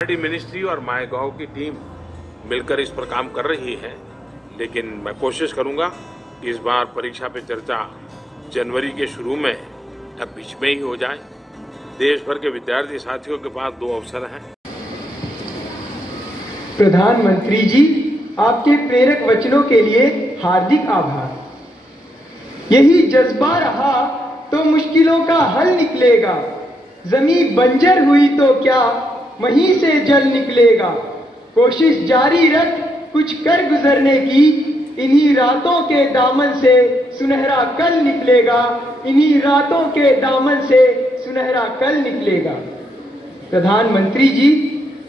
Ministry और MyGov की team मिलकर इस पर काम कर रही है, लेकिन मैं कोशिश करूंगा कि इस बार परीक्षा पे चर्चा जनवरी के शुरू में या बीच में ही हो जाए। देश भर के विद्यार्थी साथियों के पास 2 अवसर हैं। प्रधानमंत्री जी, आपके प्रेरक वचनों के लिए हार्दिक आभार। यही जज्बा रहा तो मुश्किलों का हल निकलेगा। जमीन बंजर हुई तो क्या, वहीं से जल निकलेगा। कोशिश जारी रख कुछ कर गुजरने की, इन्हीं रातों के दामन से सुनहरा कल निकलेगा। इन्हीं रातों के दामन से सुनहरा कल निकलेगा। प्रधानमंत्री जी,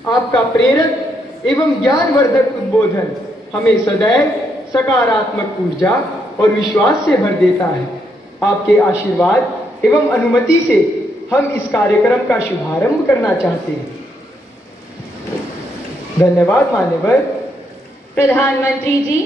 आपका प्रेरक एवं ज्ञानवर्धक उद्बोधन हमें सदैव सकारात्मक ऊर्जा और विश्वास से भर देता है। आपके आशीर्वाद एवं अनुमति से हम इस कार्यक्रम का शुभारंभ करना चाहते हैं। धन्यवाद मान्यवर। प्रधानमंत्री जी,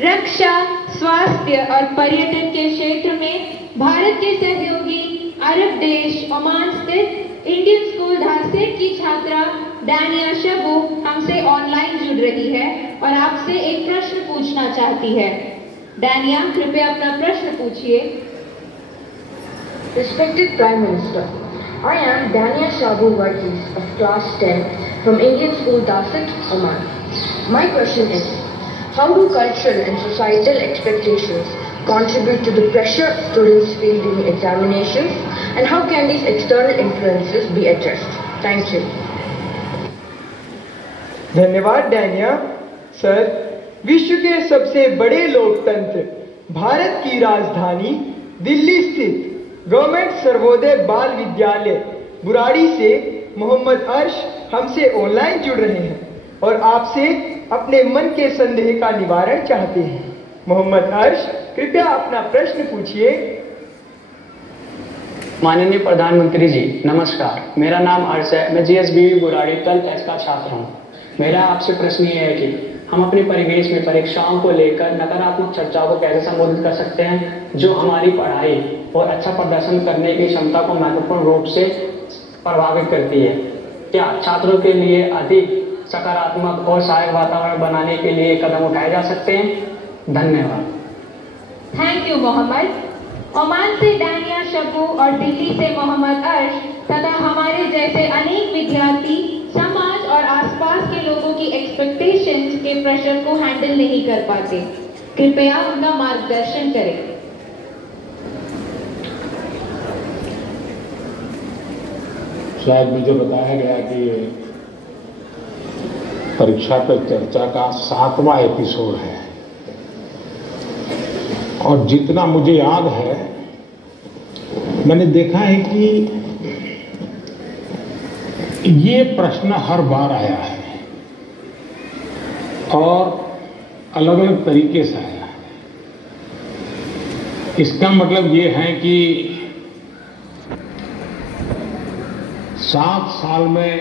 रक्षा, स्वास्थ्य और पर्यटन के क्षेत्र में भारत के सहयोगी अरब देश ओमान स्थित इंडियन स्कूल धासेट की छात्रा डानिया शबू हमसे ऑनलाइन जुड़ रही है और आपसे एक प्रश्न पूछना चाहती है। डानिया, कृपया अपना प्रश्न पूछिए। Respected Prime Minister, I am Dania Shabu Varghese of Class 10 from Indian School Dasset, Oman. My question is, how do cultural and societal expectations contribute to the pressure students feel during examinations, and how can these external influences be addressed? Thank you. धन्यवाद Dania. Sir, विश्व के सबसे बड़े लोकतंत्र भारत की राजधानी दिल्ली स्थित government Sarvodaya बाल विद्यालय बुराड़ी से मोहम्मद अर्श हमसे ऑनलाइन जुड़ रहे हैं और आपसे अपने मन के संदेह का निवारण चाहते हैं। मोहम्मद अर्श, कृपया अपना प्रश्न पूछिए। माननीय प्रधानमंत्री जी, नमस्कार। मेरा नाम अर्श है। मैं जीएसबीवी बुराड़ी 12th का छात्र हूँ। मेरा आपसे प्रश्न ये है कि हम अपने परिवेश में परीक्षाओं को लेकर नकारात्मक चर्चाओं को कैसे संबोधित कर सकते हैं, जो हमारी पढ़ाई और अच्छा प्रदर्शन करने की क्षमता को महत्वपूर्ण रूप से प्रभावित करती है। क्या छात्रों के लिए अधिक सकारात्मक और सहायक वातावरण बनाने के लिए कदम उठाए जा सकते हैं? धन्यवाद। Thank you Mohammad. ओमान से डानिया शबू और दिल्ली से मोहम्मद अर्श तथा हमारे जैसे अनेक विद्यार्थी समाज और आसपास के लोगों की एक्सपेक्टेशंस के प्रेशर को हैंडल नहीं कर पाते। कृपया उनका मार्गदर्शन करें। शायद मुझे बताया गया कि परीक्षा पर चर्चा का 7वां एपिसोड है, और जितना मुझे याद है, मैंने देखा है कि ये प्रश्न हर बार आया है और अलग अलग तरीके से आया है। इसका मतलब ये है कि 7 साल में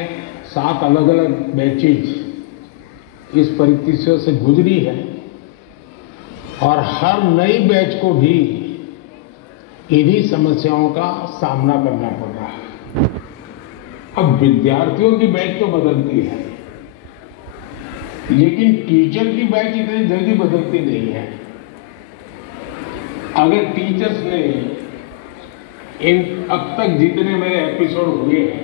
7 अलग अलग बैचेज इस परिस्थितियों से गुजरी है और हर नई बैच को भी इन्हीं समस्याओं का सामना करना पड़ रहा है। अब विद्यार्थियों की बैच तो बदलती है, लेकिन टीचर की बैच इतनी जल्दी बदलती नहीं है। अगर टीचर्स ने इन अब तक जितने मेरे एपिसोड हुए हैं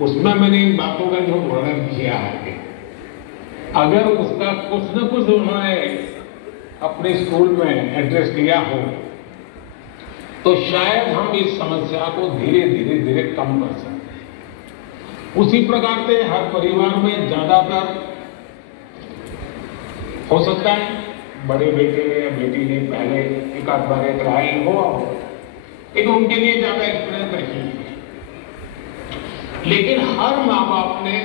उसमें मैंने इन बातों का जो वर्णन किया है, अगर उसका कुछ न कुछ उन्होंने अपने स्कूल में एड्रेस किया हो तो शायद हम इस समस्या को धीरे धीरे कम कर सकते हैं। उसी प्रकार से हर परिवार में ज्यादातर हो सकता है बड़े बेटे ने या बेटी ने पहले एक आध बार ट्रायल हुआ हो, लेकिन उनके लिए ज्यादा एक्सपीरियंस नहीं है। लेकिन हर माँ बाप ने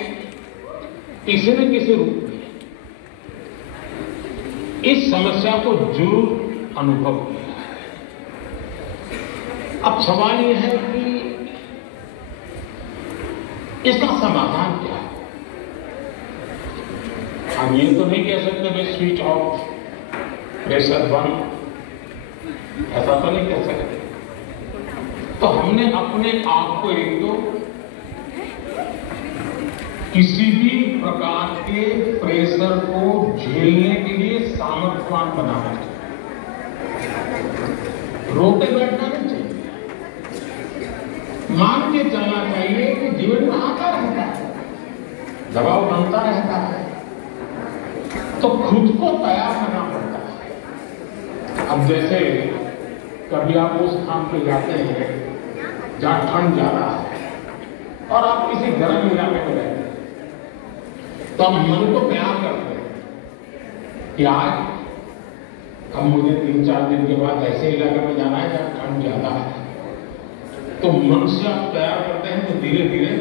किसी न किसी रूप में इस समस्या को जरूर अनुभव किया है। अब सवाल यह है कि इसका समाधान क्या है? हम ये तो नहीं कह सकते भाई स्विच ऑफ, प्रेशर बंद, ऐसा तो नहीं कह सकते। तो हमने अपने आप को एक तो किसी भी प्रकार के प्रेशर को झेलने के लिए सामर्थ्यवान बनाना चाहिए। रोते बैठना नहीं चाहिए, मान के चलना चाहिए कि जीवन में आता रहता है, दबाव बनता रहता है, तो खुद को तैयार करना पड़ता है। अब जैसे कभी आप उस स्थान पे जाते हैं जहां ठंड ज्यादा है और आप किसी गर्म इलाके में रहते हैं, तो हम मन को तैयार करते हैं कि आज अब मुझे 3-4 दिन के बाद ऐसे इलाके में जाना है जहां ठंड ज्यादा है। तो मन से आप तैयार करते हैं तो धीरे धीरे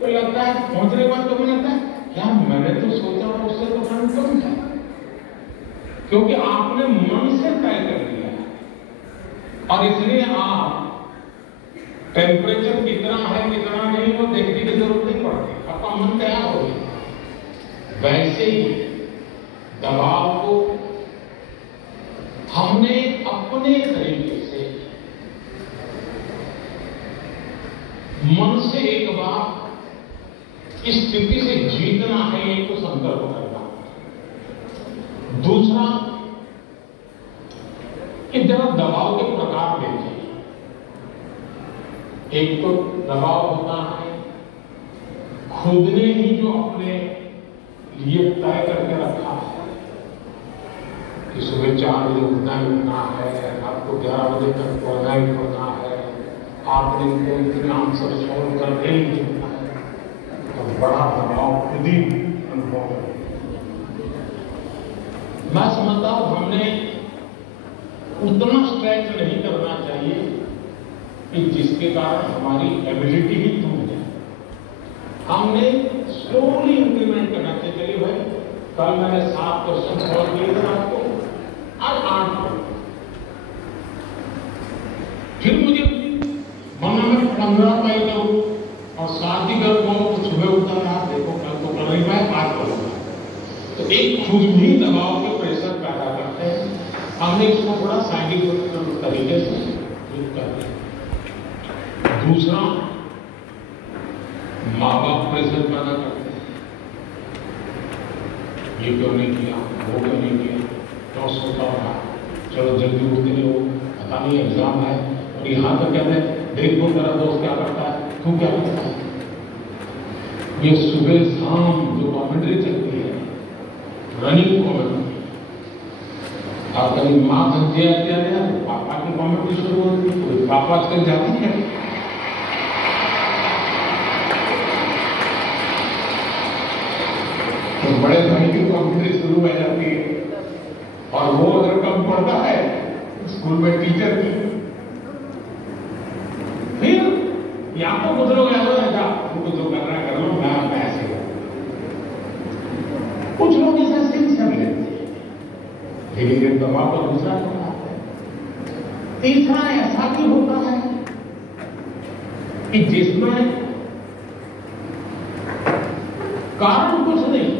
तो लगता है, पहुंचने के बाद तो मुझे लगता है यार मैंने तो सोचा उससे तो ठंड कम है, क्योंकि आपने मन से तय कर लिया। और इसलिए आप टेम्परेचर कितना है कितना नहीं वो देखने की जरूरत नहीं पड़ती, आपका मन तैयार हो गया। वैसे ही दबाव को हमने अपने तरीके से मन से एक बार इस स्थिति से जीतना है, एक तो संकल्प करना। दूसरा, कि जरा दबाव के प्रकार देखें। एक तो दबाव होता है खुद ने ही जो अपने लिए तय करके रखा है कि सुबह 4 बजे उठना है, रात को 11 बजे तक पढ़ना ही पढ़ना है, आपने इनको इतने आंसर सॉल्व करके ही जीतना है, तो बड़ा दबाव खुद ही अनुभव है। मैं समझता हूं हमने उतना स्ट्रेच नहीं करना चाहिए कि जिसके कारण हमारी एबिलिटी ही टूट जाए। हमने स्लोली इंप्लीमेंट करना चाहिए। चलिए भाई, कल मैंने 7 क्वेश्चन सॉल्व किए थे आपको, आज 8। फिर मुझे मन में 15 तय करूं और 7 ही कर पाऊं तो सुबह उठता रहा, देखो कल तो कर नहीं पाए, आज करूंगा। तो एक खुद भी दबाव के प्रेशर पैदा करते हैं। हमने इसको थोड़ा साइंटिफिक तरीके से कर दिया। दूसरा, माँ बाप प्रेशर पैदा करते हैं, ये क्यों नहीं किया, वो क्यों नहीं किया, क्यों सोता रहा, चलो जल्दी उठते रहो, पता नहीं एग्जाम है। और यहाँ तक कहते हैं देखो मेरा दोस्त क्या करता है, तू क्या करता है। ये सुबह शाम जो कमेंट्री चलती है, रनिंग कमेंट्री, और कभी माँ बन गया पापा की कमेंट्री शुरू होती है, पापा आजकल जाती है। तो बड़े भाई की कमेंट्री शुरू हो जाती है, और वो अगर कम पढ़ता है स्कूल में टीचर की, फिर या तो कुछ लोग ऐसा उनको जो करना कर लो, मैं अपना ऐसे कुछ लोग ऐसा सिंस कर लेते हैं। लेकिन ये दबाव का दूसरा होता है। तीसरा ऐसा भी होता है कि जिसमें कारण कुछ नहीं,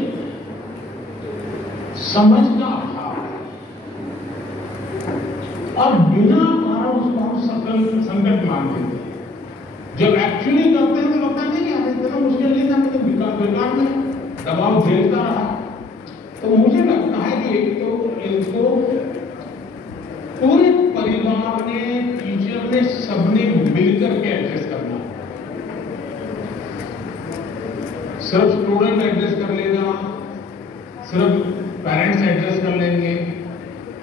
समझ का अभाव, और बिना कारण उसको संकट मान देते हैं। जब एक्चुअली करते हैं तो लगता नहीं आता, इतना मुश्किल नहीं था, तो बेकार में दबाव झेलता रहा। तो मुझे लगता है कि एक तो इनको पूरे परिवार ने, टीचर ने, सबने मिलकर के एडजस्ट करना। सिर्फ स्टूडेंट एडजस्ट कर लेगा, सिर्फ पेरेंट्स एडजस्ट कर लेंगे,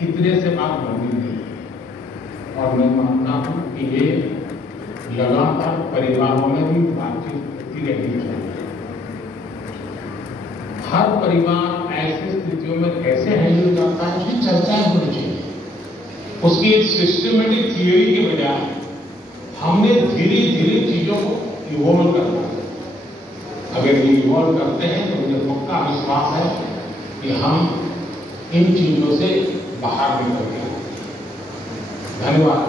इतने से बात बनती नहीं। और मैं मानता हूं कि ये लगातार परिवारों में भी बातचीत होती रहनी चाहिए। हर परिवार ऐसी स्थितियों में कैसे हैंडल करता है उसकी चर्चा होनी चाहिए। उसकी एक सिस्टमेटिक थियरी के बजाय हमने धीरे धीरे चीजों को इवॉल्व करना है। अगर ये इवॉल्व करते हैं तो मुझे पक्का विश्वास है कि हम इन चीजों से बाहर निकल गए। धन्यवाद।